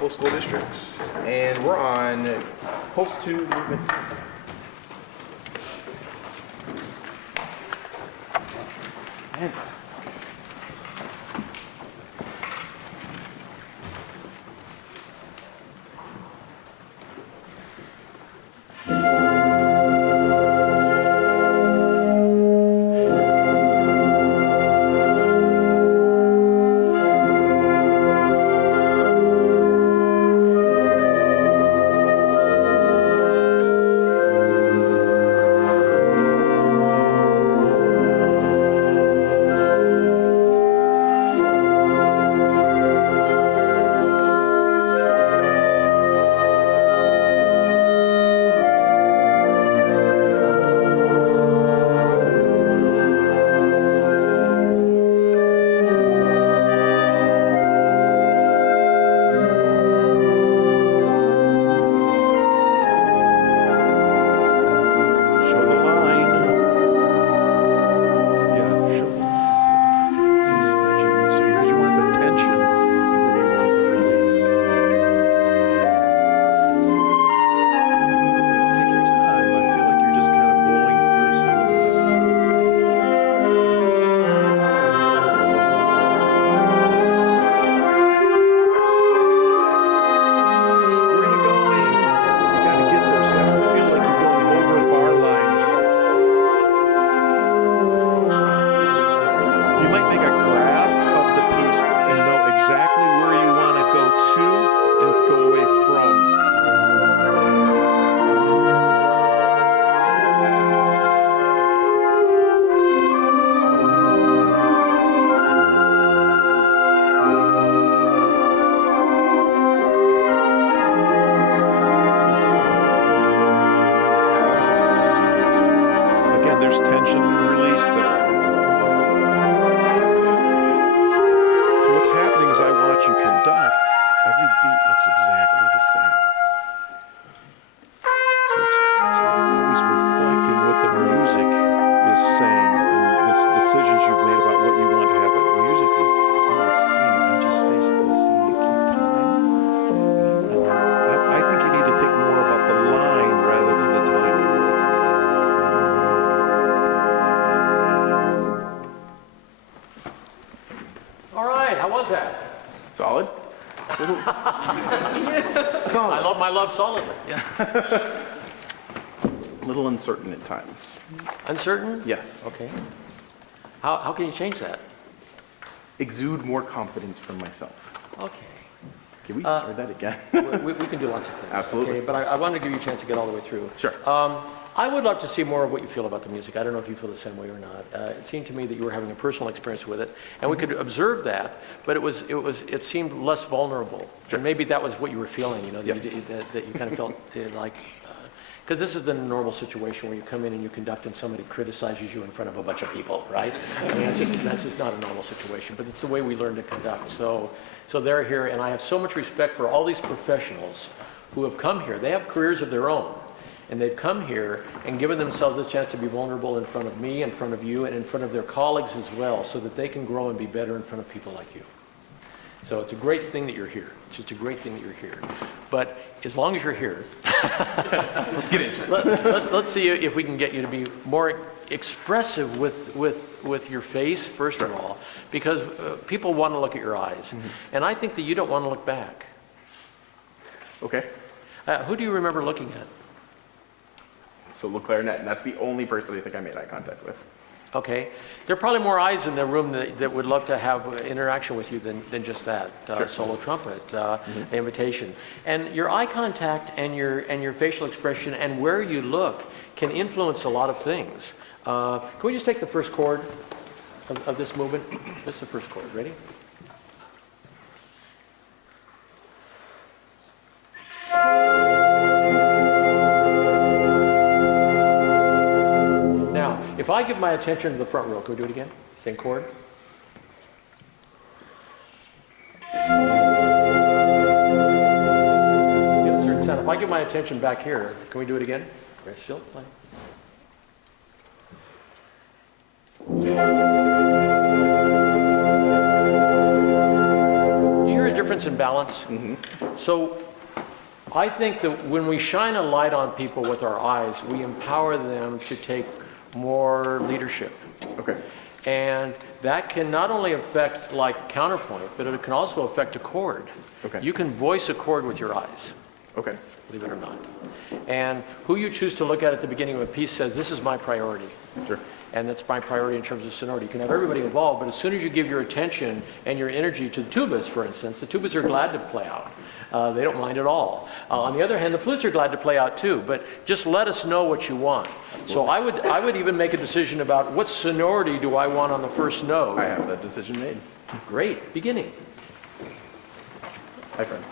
couple of school districts, and we're on Holst 2 movement. Fantastic. Solid? I love solidly. Yeah. A little uncertain at times. Uncertain? Yes. Okay. How can you change that? Exude more confidence from myself. Okay. Can we start that again? we can do lots of things. Absolutely. Okay, but I wanted to give you a chance to get all the way through. Sure. I would love to see more of what you feel about the music. I don't know if you feel the same way or not. It seemed to me that you were having a personal experience with it, and we could observe that, but it seemed less vulnerable. Sure. And maybe that was what you were feeling, you know, that, Yes. that you kind of felt like, because this is the normal situation where you come in and you conduct and somebody criticizes you in front of a bunch of people, right? I mean, that's just not a normal situation, but it's the way we learn to conduct. So they're here, and I have so much respect for all these professionals who have come here. They have careers of their own. And they've come here and given themselves a chance to be vulnerable in front of me, in front of you, and in front of their colleagues as well, so that they can grow and be better in front of people like you. So it's a great thing that you're here. It's just a great thing that you're here. But as long as you're here, let's get into it. Let's see if we can get you to be more expressive with your face, first of all, because people want to look at your eyes. Mm-hmm. And I think that you don't want to look back. Okay. Who do you remember looking at? Solo clarinet, and that's the only person I think I made eye contact with. Okay. There are probably more eyes in the room that would love to have interaction with you than just that Sure. solo trumpet invitation. And your eye contact and your facial expression and where you look can influence a lot of things. Can we just take the first chord of this movement? This is the first chord. Ready? If I give my attention to the front row, can we do it again? Same chord. Get a certain sound. If I give my attention back here, can we do it again? Right, still play. Do you hear a different difference in balance? So I think that when we shine a light on people with our eyes, we empower them to take more leadership. Okay. And that can not only affect like counterpoint, but it can also affect a chord. Okay. You can voice a chord with your eyes, Okay. believe it or not. And who you choose to look at the beginning of a piece says, this is my priority. Sure. And that's my priority in terms of sonority. You can have everybody involved, but as soon as you give your attention and your energy to the tubas, for instance, the tubas are glad to play out. They don't mind at all. On the other hand, the flutes are glad to play out too, but just let us know what you want. So I would even make a decision about what sonority do I want on the first note. I have that decision made. Great, beginning. Hi, friends.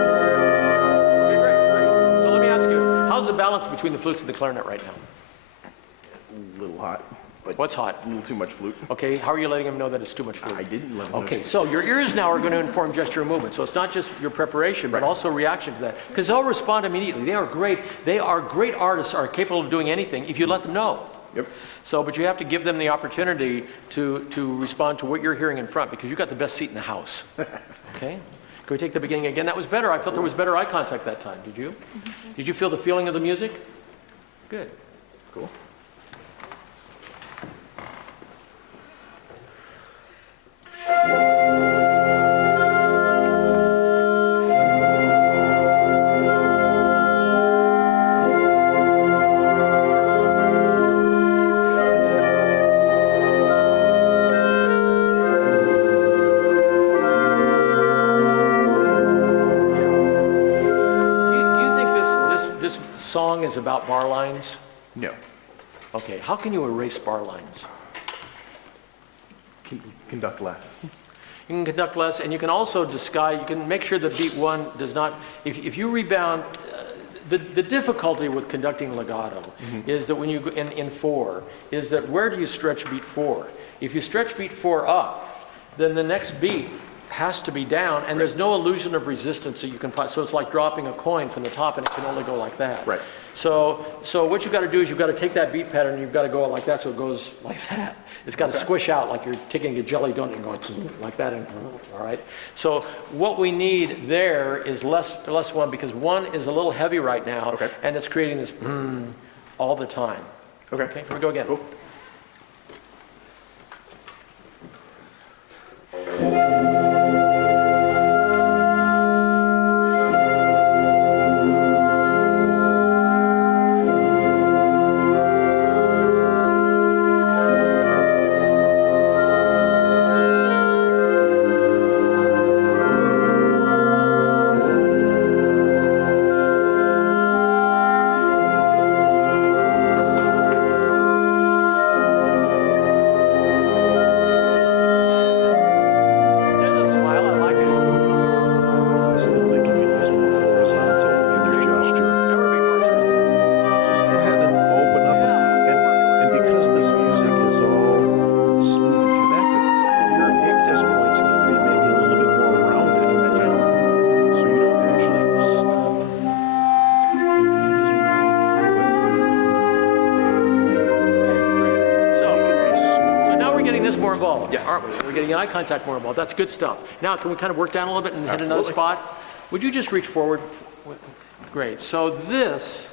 Okay, great. So let me ask you, how's the balance between the flutes and the clarinet right now? A little hot, but What's hot? a little too much flute. Okay, how are you letting them know that it's too much flute? I didn't let them know. Okay, so your ears now are going to inform gesture and movement. So it's not just your preparation, but also reaction to that. Because they'll respond immediately. They are great. They are great artists, are capable of doing anything if you let them know. Yep. So, but you have to give them the opportunity to respond to what you're hearing in front, because you've got the best seat in the house. Okay? Can we take the beginning again? That was better. I felt there was better eye contact that time. Did you? Did you feel the feeling of the music? Good. Cool. Do you think this song is about bar lines? No. Okay, how can you erase bar lines? Conduct less. You can conduct less, and you can also disguise, you can make sure that beat one does not, if you rebound, the difficulty with conducting legato is that when you go in 4, is that where do you stretch beat 4? If you stretch beat 4 up, then the next beat has to be down, and there's no illusion of resistance that you can find. So it's like dropping a coin from the top, and it can only go like that. Right. So what you've got to do is you've got to take that beat pattern and you've got to go like that, so it goes like that. It's got to squish out like you're taking a jelly donut and going like that. And, all right. So what we need there is less one, because one is a little heavy right now, and it's creating this all the time. Okay. Okay. Here we go again. Cool. There's a smile. I like it. Still think you can use more horizontal in your gesture. Never be more expressive. Just go ahead and open up. And because this music is all smooth and connected, your ictus points need to be maybe a little bit more rounded. So you don't actually stop. You just round through it. So, You can be smooth. so now we're getting this more involved, Yes. aren't we? We're getting eye contact more involved. That's good stuff. Now, can we kind of work down a little bit and hit another Absolutely. spot? Would you just reach forward? Great. So this,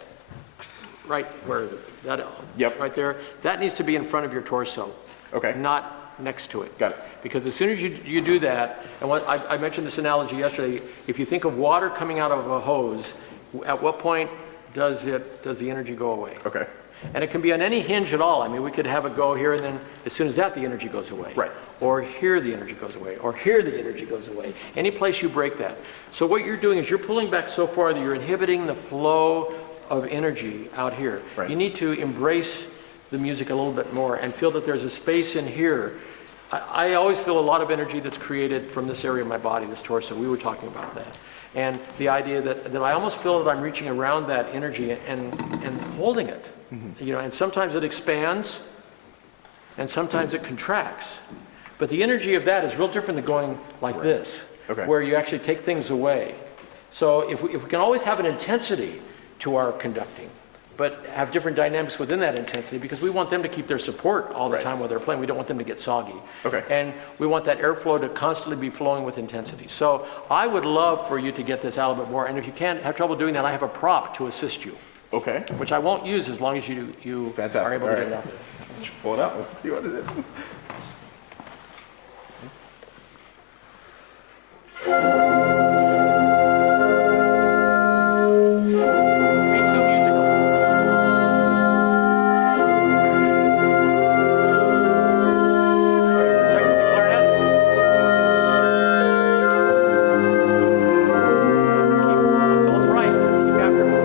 right, where is it? That Yep. right there, that needs to be in front of your torso, Okay. not next to it. Got it. Because as soon as you do that, and what I mentioned this analogy yesterday, if you think of water coming out of a hose, at what point does the energy go away? Okay. And it can be on any hinge at all. I mean, we could have it go here, and then as soon as that, the energy goes away. Right. Or here, the energy goes away. Or here, the energy goes away. Any place you break that. So what you're doing is you're pulling back so far that you're inhibiting the flow of energy out here. Right. You need to embrace the music a little bit more and feel that there's a space in here. I always feel a lot of energy that's created from this area of my body, this torso. We were talking about that. And the idea that I almost feel that I'm reaching around that energy and holding it. You know, and sometimes it expands and sometimes it contracts. But the energy of that is real different than going like this. Okay. where you actually take things away. So if we can always have an intensity to our conducting, but have different dynamics within that intensity, because we want them to keep their support all the Right. time while they're playing. We don't want them to get soggy. Okay. And we want that airflow to constantly be flowing with intensity. So I would love for you to get this out a little bit more. And if you can't have trouble doing that, I have a prop to assist you, Okay. which I won't use as long as you Fantastic. are able to All get right. it out there. Let's pull it out. Let's see what it is. Me too musical. Protect the clarinet. Keep until it's right. Keep after me.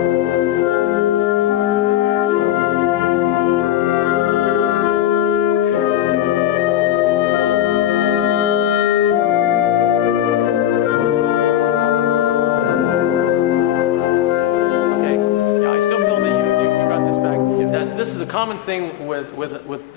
Okay, yeah, I still feel that you got this back. This is a common thing with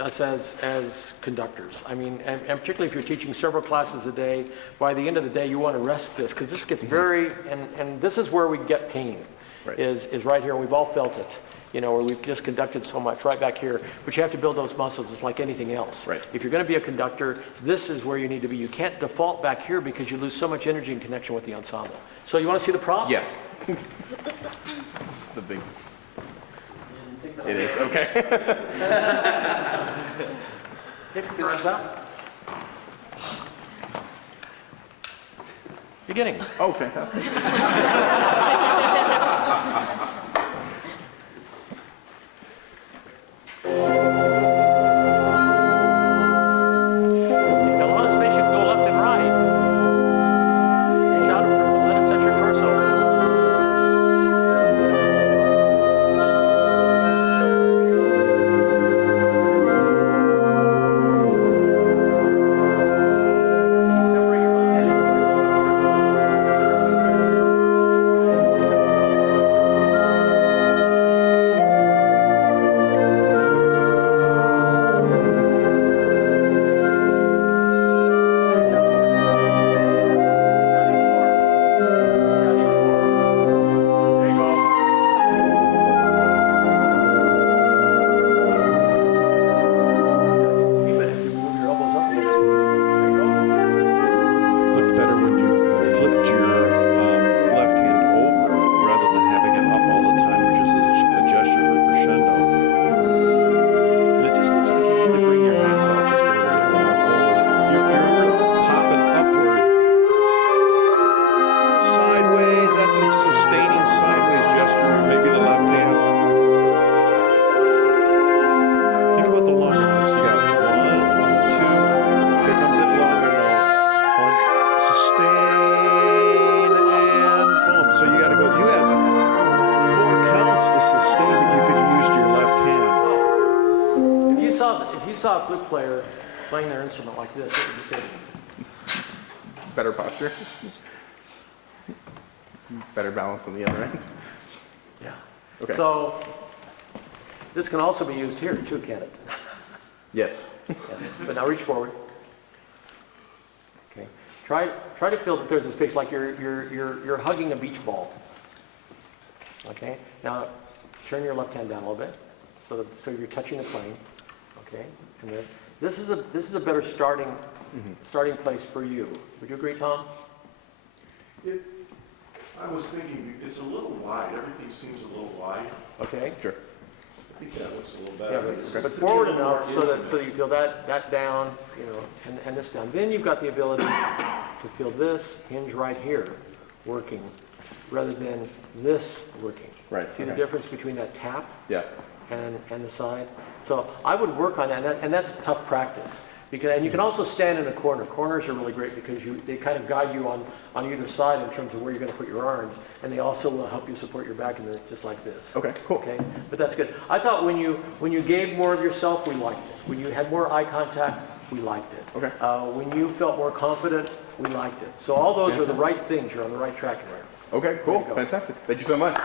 us as conductors. I mean, and particularly if you're teaching several classes a day, by the end of the day, you want to rest this, because this gets very, and this is where we get pain, Right. is right here, and we've all felt it, you know, where we've just conducted so much, right back here, but you have to build those muscles. It's like anything else. Right. If you're going to be a conductor, this is where you need to be. You can't default back here because you lose so much energy in connection with the ensemble. So you want to see the prop? Yes. The big. It is. Okay. Pick yours up. Beginning. Oh, fantastic. You've got a lot of space. You can go left and right. Reach out and let it touch your torso. Can you separate your left hand? There you go. Even if you move your elbows up a little bit. There you go. Looked better when you flipped your left hand over rather than having it up all the time, which is a gesture for crescendo. And it just looks like you need to bring your hands out just a little bit more forward. You're popping upward. Sideways, that's a sustaining sideways gesture, maybe the left hand. Think about the longer notes. You got 1, 2, here comes it longer note. 1, sustain, and boom. So you got to go. You had 4 counts to sustain that you could use your left hand. If you saw a flute player playing their instrument like this, what would you say? Better posture. Better balance on the other end. Yeah. Okay. So this can also be used here too, can it? Yes. Yeah. But now reach forward. Okay. Try to feel that there's a space like you're hugging a beach ball. Okay. Now turn your left hand down a little bit, so you're touching the plane. Okay. And this is a better starting place for you. Would you agree, Tom? I was thinking it's a little wide. Everything seems a little wide. Okay. Sure. I think that looks a little Yeah, better. but forward enough so that you feel that down, you know, and this down. Then you've got the ability to feel this hinge right here working, rather than this working. Right. See the Okay. difference between that tap Yeah. and the side? So I would work on that, and that's tough practice. And you can also stand in a corner. Corners are really great because they kind of guide you on either side in terms of where you're going to put your arms, and they also will help you support your back just like this. Okay. Cool. Okay, but that's good. I thought when you gave more of yourself, we liked it. When you had more eye contact, we liked it. Okay. When you felt more confident, we liked it. So all those are the right things. You're on the right track, Aaron. Okay. Cool. There you go. Fantastic. Thank you so much.